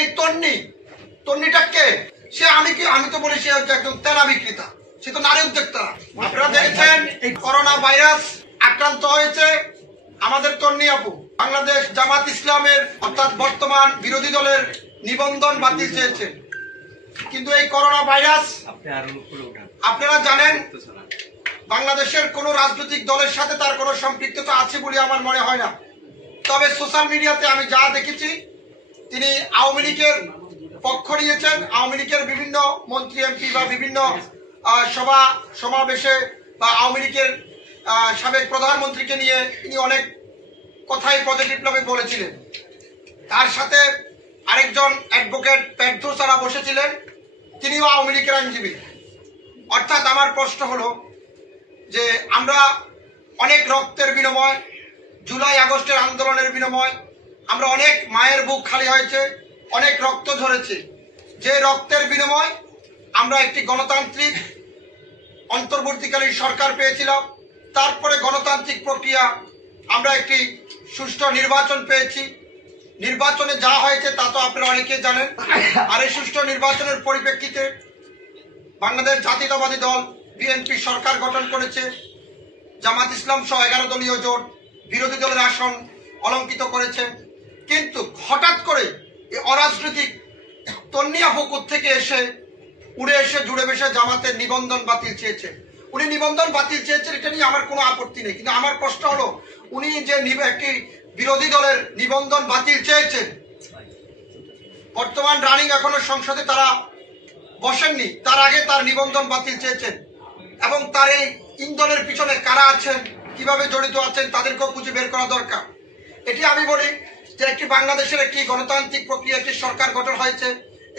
এই তন্নিটা কে? সে আমি তো বলি সে হচ্ছে একজন তেলা বিক্রেতা, সে তো নারী উদ্যোক্তা। আপনারা দেখেছেন এই করোনা ভাইরাস আক্রান্ত হয়েছে আমাদের তন্নি আপু। বাংলাদেশ জামাত ইসলামের অর্থাৎ বর্তমান বিরোধী দলের নিবন্ধন বাতিল চেয়েছে, কিন্তু এই করোনা ভাইরাস আপনারা জানেন বাংলাদেশের কোন রাজনৈতিক দলের সাথে তার কোনো সম্পৃক্ততা আছে বলে আমার মনে হয় না। তবে সোশ্যাল মিডিয়াতে আমি যা দেখেছি তিনি আওয়ামী লীগের পক্ষ নিয়েছেন, আওয়ামী লীগের বিভিন্ন মন্ত্রী এমপি বা বিভিন্ন সমাবেশে বা আওয়ামী লীগের সাবেক প্রধানমন্ত্রীকে নিয়ে তিনি অনেক কথাই পজিটিভভাবে বলেছিলেন। তার সাথে আরেকজন অ্যাডভোকেট পেড্রো সারা বসেছিলেন, তিনিও আওয়ামী লীগের আইনজীবী। অর্থাৎ আমার প্রশ্ন হলো যে আমরা অনেক রক্তের বিনিময়, জুলাই আগস্টের আন্দোলনের বিনিময় আমরা অনেক মায়ের বুক খালি হয়েছে, অনেক রক্ত ঝরেছে। যে রক্তের বিনিময় আমরা একটি গণতান্ত্রিক অন্তর্বর্তীকালীন সরকার পেয়েছিলাম, তারপরে গণতান্ত্রিক প্রক্রিয়া আমরা একটি সুষ্ঠু নির্বাচন পেয়েছি। নির্বাচনে যা হয়েছে তা তো আপনারা অনেকেই জানেন। আর এই সুষ্ঠু নির্বাচনের পরিপ্রেক্ষিতে বাংলাদেশ জাতীয়তাবাদী দল বিএনপি সরকার গঠন করেছে, জামাত ইসলাম সহ 11 দলীয় জোট বিরোধী দলের আসন অলঙ্কিত করেছে। কিন্তু হঠাৎ করে এই অরাজনৈতিক তন্নি আপু থেকে এসে উড়ে এসে জুড়ে বসে জামাতের নিবন্ধন বাতিল চেয়েছে। উনি নিবন্ধন বাতিল চেয়েছেন, এটা নিয়ে আমার কোনো আপত্তি নেই, কিন্তু আমার প্রশ্ন হলো উনি যে একটি বিরোধী দলের নিবন্ধন বাতিল চেয়েছেন, বর্তমান রানিং এখনো সংসদে তারা বসেননি, তার আগে তার নিবন্ধন বাতিল চেয়েছেন এবং তার এই ইন্ধনের পিছনে কারা আছেন, কিভাবে জড়িত আছেন তাদেরকেও খুঁজে বের করা দরকার। এটি আমি বলি যে একটি বাংলাদেশের একটি গণতান্ত্রিক প্রক্রিয়া, একটি সরকার গঠন হয়েছে।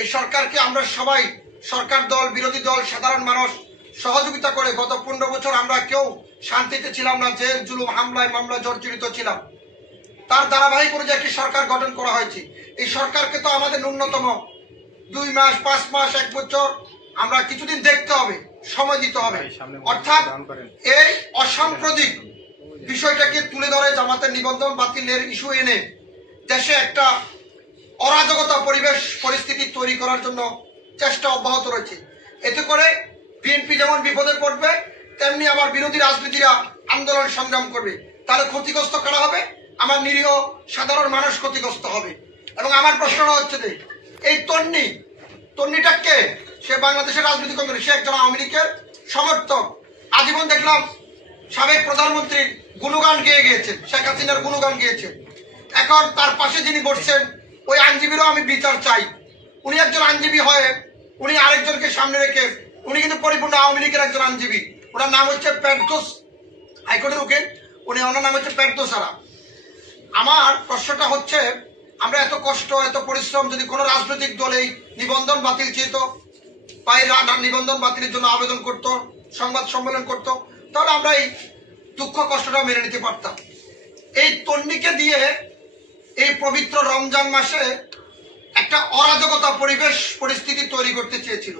এই সরকারকে আমরা সবাই, সরকার দল, বিরোধী দল, সাধারণ মানুষ সহযোগিতা করে গত 15 বছর আমরা কেউ শান্তিতে ছিলাম না, জেল জুলুম হামলায় মামলা জর্জরিত ছিলাম। তার ধারাবাহিক অনুযায়ী একটি সরকার গঠন করা হয়েছে। এই সরকারকে তো আমাদের ন্যূনতম 2 মাস, 5 মাস, 1 বছর আমরা কিছুদিন দেখতে হবে, সময় দিতে হবে। অর্থাৎ এই অসাম্প্রদায়িক বিষয়টাকে তুলে ধরে জামাতের নিবন্ধন বাতিলের ইস্যু এনে দেশে একটা অরাজকতা পরিস্থিতি তৈরি করার জন্য চেষ্টা অব্যাহত রয়েছে। এতে করে বিএনপি যেমন বিপদে পড়বে, তেমনি আবার বিরোধী রাজনীতিরা আন্দোলন সংগ্রাম করবে। তাহলে ক্ষতিগ্রস্ত করা হবে, আমার নিরীহ সাধারণ মানুষ ক্ষতিগ্রস্ত হবে। এবং আমার প্রশ্নটা হচ্ছে যে এই তন্নিটা কে? সে বাংলাদেশের রাজনৈতিক অঙ্গনে, সে একজন আওয়ামী লীগের সমর্থক। আজীবন দেখলাম সাবেক প্রধানমন্ত্রীর গুণগান গেয়ে গিয়েছেন, শেখ হাসিনার গুণগান গিয়েছেন। এখন তার পাশে যিনি বসছেন ওই আইনজীবীরও আমি বিচার চাই। উনি একজন আইনজীবী হয়ে উনি আরেকজনকে সামনে রেখে, উনি কিন্তু পরিপূর্ণ আওয়ামী লীগের একজন আইনজীবী, ওনার নাম হচ্ছে পেড্রো, হাইকোর্টের উকিল, ওনার নাম হচ্ছে পেড্রো সারা। আমার প্রশ্নটা হচ্ছে আমরা এত কষ্ট, এত পরিশ্রম, যদি কোনো রাজনৈতিক দল এই নিবন্ধন বাতিল চেত বা এই নিবন্ধন বাতিলের জন্য আবেদন করত, সংবাদ সম্মেলন করত, তাহলে আমরা এই দুঃখ কষ্টটা মেনে নিতে পারতাম। এই তন্নিকে দিয়ে এই পবিত্র রমজান মাসে একটা অরাজকতা পরিস্থিতি তৈরি করতে চেয়েছিল।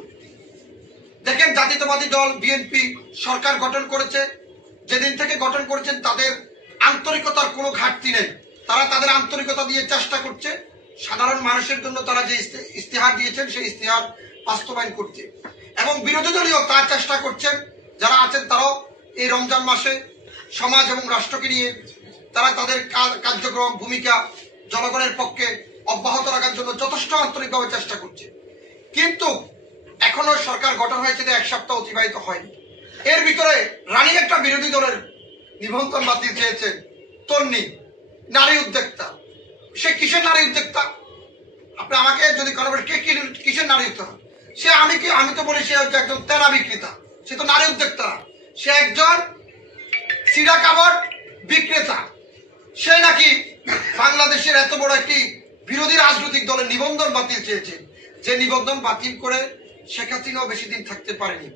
দেখেন জাতীয়তাবাদী দল বিএনপি সরকার গঠন করেছে, যেদিন থেকে গঠন করেছেন তাদের আন্তরিকতার কোনো ঘাটতি নেই। তারা তাদের আন্তরিকতা দিয়ে চেষ্টা করছে সাধারণ মানুষের জন্য তারা যে ইস্তেহার দিয়েছেন সেই ইস্তেহার বাস্তবায়ন করছে, এবং বিরোধী দলীয় তার চেষ্টা করছেন, যারা আছেন তারাও এই রমজান মাসে সমাজ এবং রাষ্ট্রকে নিয়ে তারা তাদের কার্যক্রম ভূমিকা জনগণের পক্ষে অব্যাহত রাখার জন্য যথেষ্ট আন্তরিকভাবে চেষ্টা করছে। কিন্তু এখনো সরকার গঠন হয়েছে 1 সপ্তাহ অতিবাহিত হয়নি। এর ভিতরে রানী একটা বিরোধী দলের নিবন্ধন বাতিল চেয়েছে তন্নি, নারী উদ্যোক্তা। সে কিসের নারী উদ্যোক্তা? আপনি আমাকে যদি কোনো কে কিসের নারী উদ্যোক্তা? সে আমি তো বলি সে হচ্ছে একজন তেলা বিক্রেতা, সে তো নারী উদ্যোক্তা। সে একজন সিডা কাপড় বিক্রেতা। সে নাকি বাংলাদেশের এত বড় একটি বিরোধী রাজনৈতিক দলের নিবন্ধন বাতিল চেয়েছে, যে নিবন্ধন বাতিল করে শেখ হাসিনাও বেশি দিন থাকতে পারেনি।